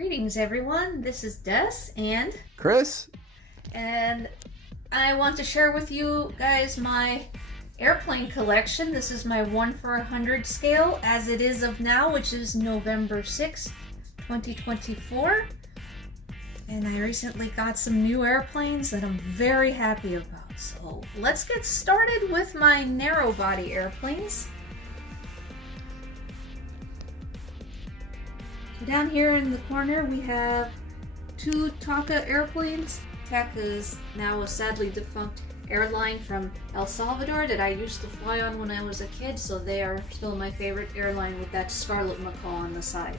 Greetings everyone, this is Des and Chris, and I want to share with you guys my airplane collection. This is my 1/100 scale as it is of now, which is November 6th, 2024. And I recently got some new airplanes that I'm very happy about. So let's get started with my narrow body airplanes. Down here in the corner we have two Taca airplanes. Taca is now a sadly defunct airline from El Salvador that I used to fly on when I was a kid, so they are still my favorite airline with that scarlet macaw on the side.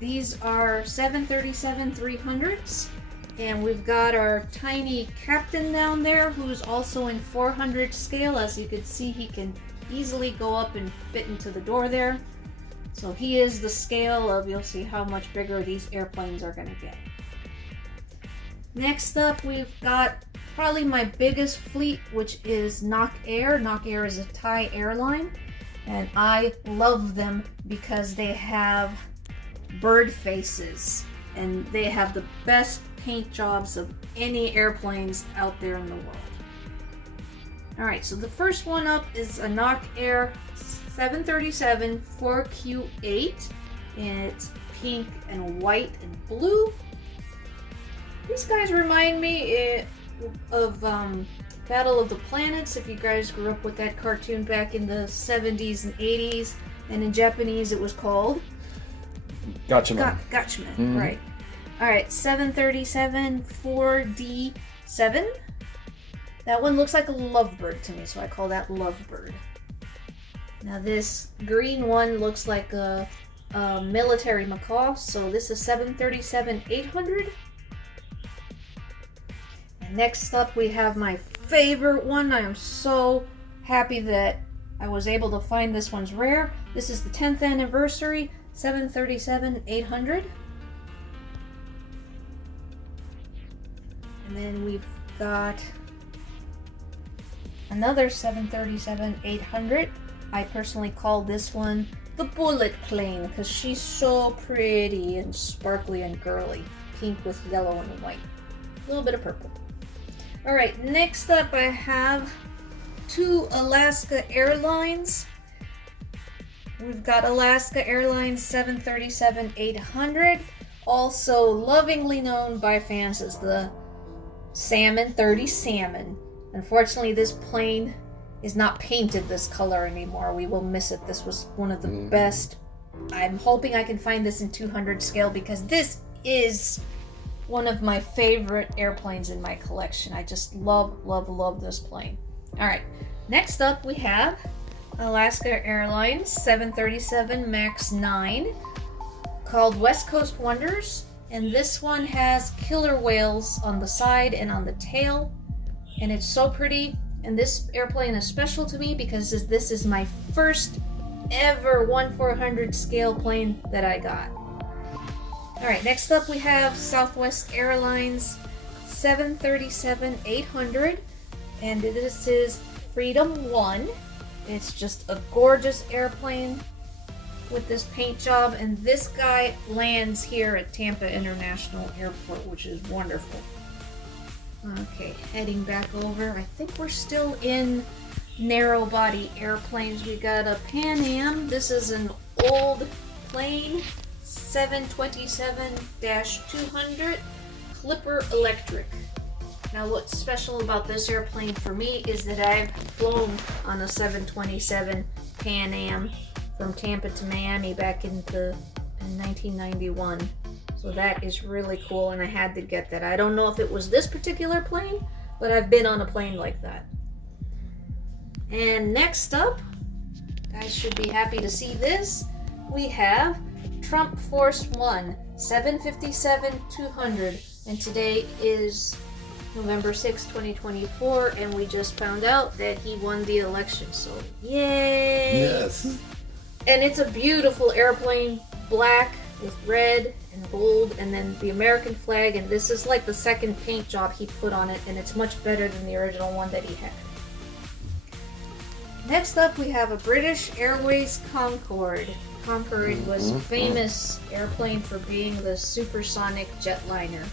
These are 737-300s, and we've got our tiny captain down there who's also in 400 scale. As you can see, he can easily go up and fit into the door there. So he is the scale of, you'll see how much bigger these airplanes are going to get. Next up, we've got probably my biggest fleet, which is Nok Air. Nok Air is a Thai airline, and I love them because they have bird faces, and they have the best paint jobs of any airplanes out there in the world. Alright, so the first one up is a Nok Air 737 4Q8, and it's pink and white and blue. These guys remind me of Battle of the Planets, if you guys grew up with that cartoon back in the 70s and 80s, and in Japanese it was called Gatchaman. Gatchaman, right. Alright, 737 4D7. That one looks like a lovebird to me, so I call that lovebird. Now this green one looks like a military macaw, so this is 737-800. And next up we have my favorite one. I am so happy that I was able to find this one's rare. This is the 10th anniversary 737-800. And then we've got another 737-800. I personally call this one the bullet plane because she's so pretty and sparkly and girly. Pink with yellow and white. A little bit of purple. Alright, next up I have two Alaska Airlines. We've got Alaska Airlines 737-800, also lovingly known by fans as the Salmon 30 Salmon. Unfortunately, this plane is not painted this color anymore. We will miss it. This was one of the best. I'm hoping I can find this in 200 scale because this is one of my favorite airplanes in my collection. I just love, love, love this plane. All right, next up we have Alaska Airlines 737 MAX 9 called West Coast Wonders, and this one has killer whales on the side and on the tail, and it's so pretty. And this airplane is special to me because this is my first ever 1/400 scale plane that I got. Alright, next up we have Southwest Airlines 737-800, and this is Freedom 1. It's just a gorgeous airplane with this paint job, and this guy lands here at Tampa International Airport, which is wonderful. Okay, heading back over. I think we're still in narrow body airplanes. We got a Pan Am. This is an old plane, 727-200 Clipper Electric. Now what's special about this airplane for me is that I've flown on a 727 Pan Am from Tampa to Miami back in 1991. So that is really cool, and I had to get that. I don't know if it was this particular plane, but I've been on a plane like that. And next up, guys should be happy to see this, we have Trump Force One 757-200, and today is November 6, 2024, and we just found out that he won the election, so yay! Yes. And it's a beautiful airplane, black with red and gold, and then the American flag, and this is like the second paint job he put on it, and it's much better than the original one that he had. Next up we have a British Airways Concorde Concorde was famous airplane for being the supersonic jetliner.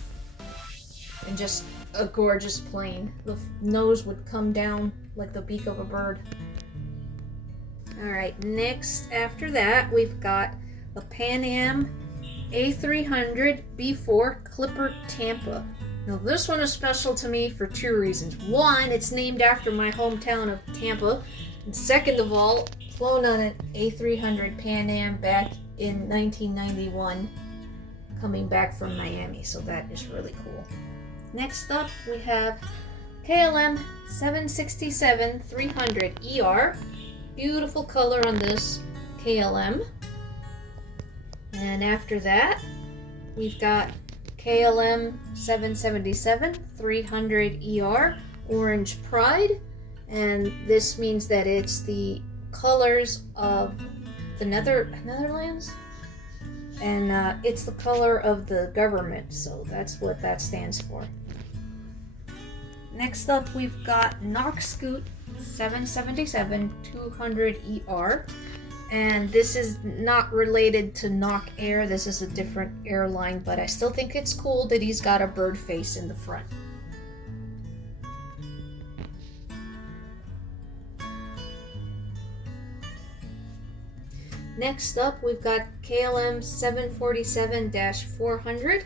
And just a gorgeous plane. The nose would come down like the beak of a bird. Alright, next after that we've got a Pan Am A300 B4 Clipper Tampa. Now this one is special to me for two reasons. One, it's named after my hometown of Tampa. And second of all, flown on an A300 Pan Am back in 1991, coming back from Miami, so that is really cool. Next up, we have KLM 767-300 ER. Beautiful color on this KLM. And after that, we've got KLM 777-300 ER Orange Pride. And this means that it's the colors of the Netherlands. And it's the color of the government, so that's what that stands for. Next up, we've got Scoot 777-200 ER. And this is not related to Knock Air. This is a different airline, but I still think it's cool that he's got a bird face in the front. Next up, we've got KLM 747-400.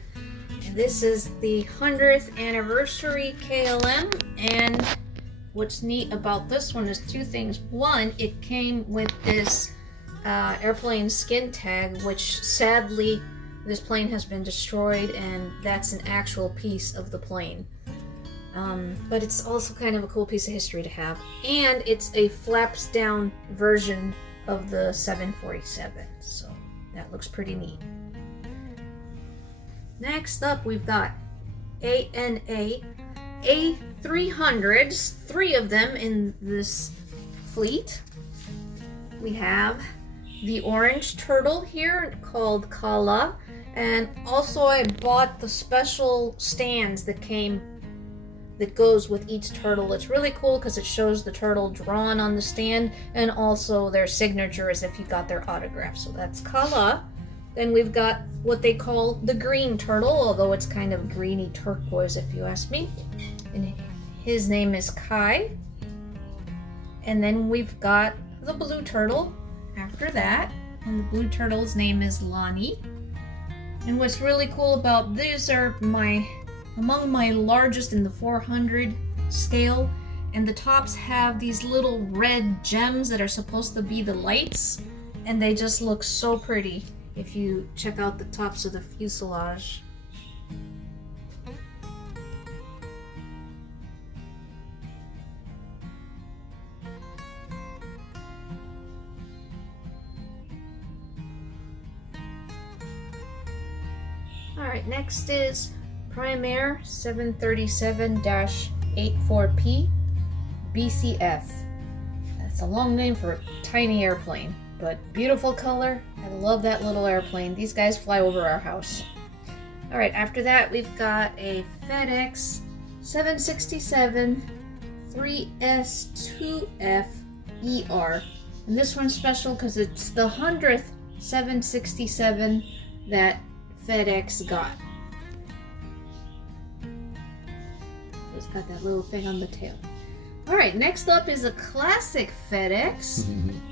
And this is the 100th anniversary KLM. And what's neat about this one is two things. One, it came with this airplane skin tag, which sadly this plane has been destroyed, and that's an actual piece of the plane. But it's also kind of a cool piece of history to have. And it's a flaps down version of the 747, so that looks pretty neat. Next up, we've got ANA A300s, 3 of them in this fleet. We have the orange turtle here called Kala, and also I bought the special stands that goes with each turtle. It's really cool because it shows the turtle drawn on the stand and also their signature as if you got their autograph. So that's Kala. Then we've got what they call the green turtle, although it's kind of greeny turquoise if you ask me. And his name is Kai. And then we've got the blue turtle after that. And the blue turtle's name is Lani. And what's really cool about these are among my largest in the 400 scale, and the tops have these little red gems that are supposed to be the lights, and they just look so pretty if you check out the tops of the fuselage. Alright, next is Primair 737-84P BCF. That's a long name for a tiny airplane, but beautiful color. I love that little airplane. These guys fly over our house. Alright, after that we've got a FedEx 767 3S2F ER. And this one's special because it's the 100th 767 that FedEx got. It's got that little thing on the tail. Alright, next up is a classic FedEx.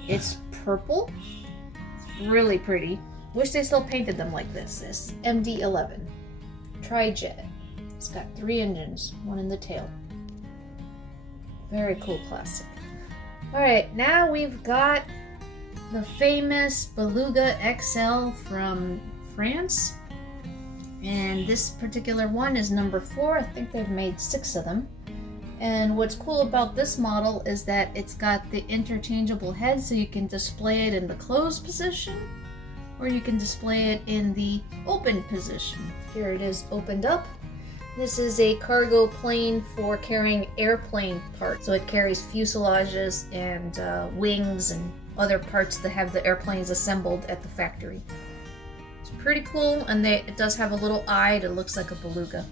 It's purple. It's really pretty. Wish they still painted them like this. This MD-11 Tri-Jet. It's got 3 engines, 1 in the tail. Very cool classic. Alright, now we've got the famous Beluga XL from France. And this particular one is number 4. I think they've made 6 of them. And what's cool about this model is that it's got the interchangeable head, so you can display it in the closed position, or you can display it in the open position. Here it is opened up. This is a cargo plane for carrying airplane parts. So it carries fuselages and wings and other parts that have the airplanes assembled at the factory. It's pretty cool, and it does have a little eye that looks like a beluga.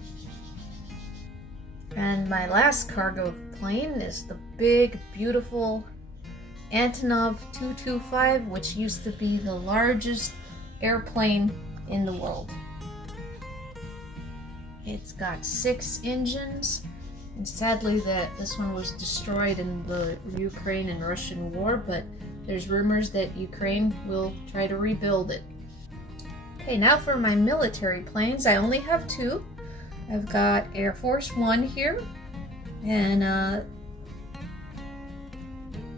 And my last cargo plane is the big, beautiful Antonov 225, which used to be the largest airplane in the world. It's got 6 engines, and sadly this one was destroyed in the Ukraine and Russian war, but there's rumors that Ukraine will try to rebuild it. Okay, now for my military planes. I only have 2. I've got Air Force One here, and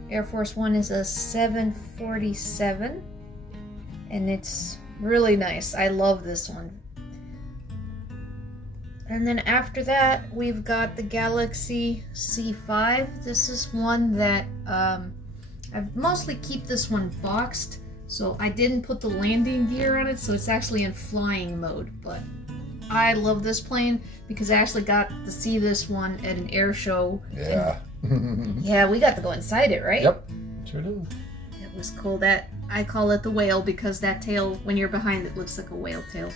Air Force One is a 747, and it's really nice. I love this one. And then after that, we've got the Galaxy C5. This is one that I mostly keep this one boxed, so I didn't put the landing gear on it, so it's actually in flying mode. But I love this plane because I actually got to see this one at an air show. Yeah. Yeah, we got to go inside it, right? Yep. Sure did. It was cool. That I call it the whale because that tail, when you're behind it, looks like a whale tail.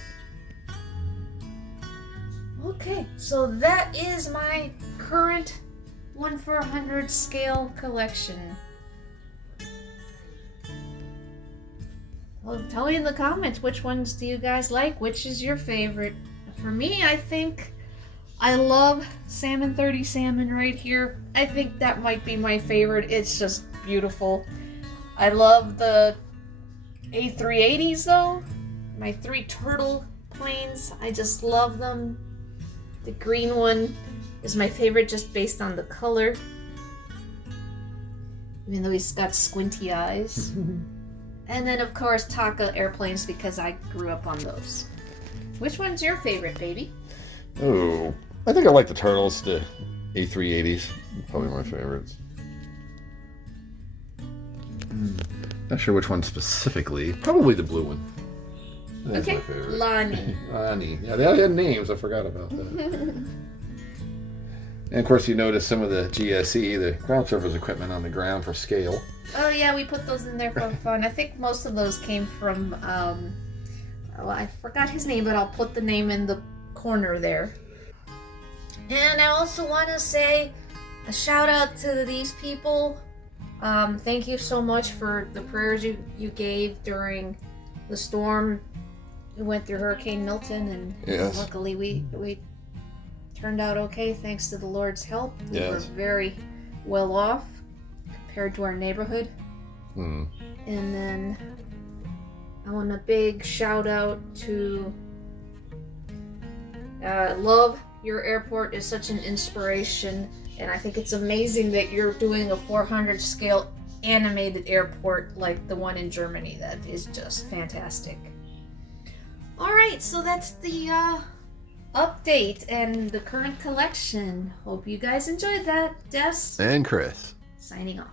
Okay, so that is my current 1/400 scale collection. Well, tell me in the comments, which ones do you guys like? Which is your favorite? For me, I think I love Salmon 30 Salmon right here. I think that might be my favorite. It's just beautiful. I love the A380s though. My 3 turtle planes. I just love them. The green one is my favorite just based on the color. Even though he's got squinty eyes. And then of course Taca airplanes because I grew up on those. Which one's your favorite, baby? Oh, I think I like the turtles, the A380s. Probably my favorites. Not sure which one specifically. Probably the blue one. That's okay, my favorite. Lonnie. Lonnie. Yeah, they all had names. I forgot about that. And of course, you notice some of the GSE, the ground surface equipment on the ground for scale. Oh yeah, we put those in there for fun. I think most of those came from, well, I forgot his name, but I'll put the name in the corner there. And I also want to say a shout out to these people. Thank you so much for the prayers you gave during the storm. We went through Hurricane Milton, and yes, luckily we turned out okay thanks to the Lord's help. We were very well off compared to our neighborhood. And then I want a big shout out to Love Your Airport is such an inspiration, and I think it's amazing that you're doing a 400 scale animated airport like the one in Germany. That is just fantastic. Alright, so that's the update and the current collection. Hope you guys enjoyed that. Des and Chris signing off.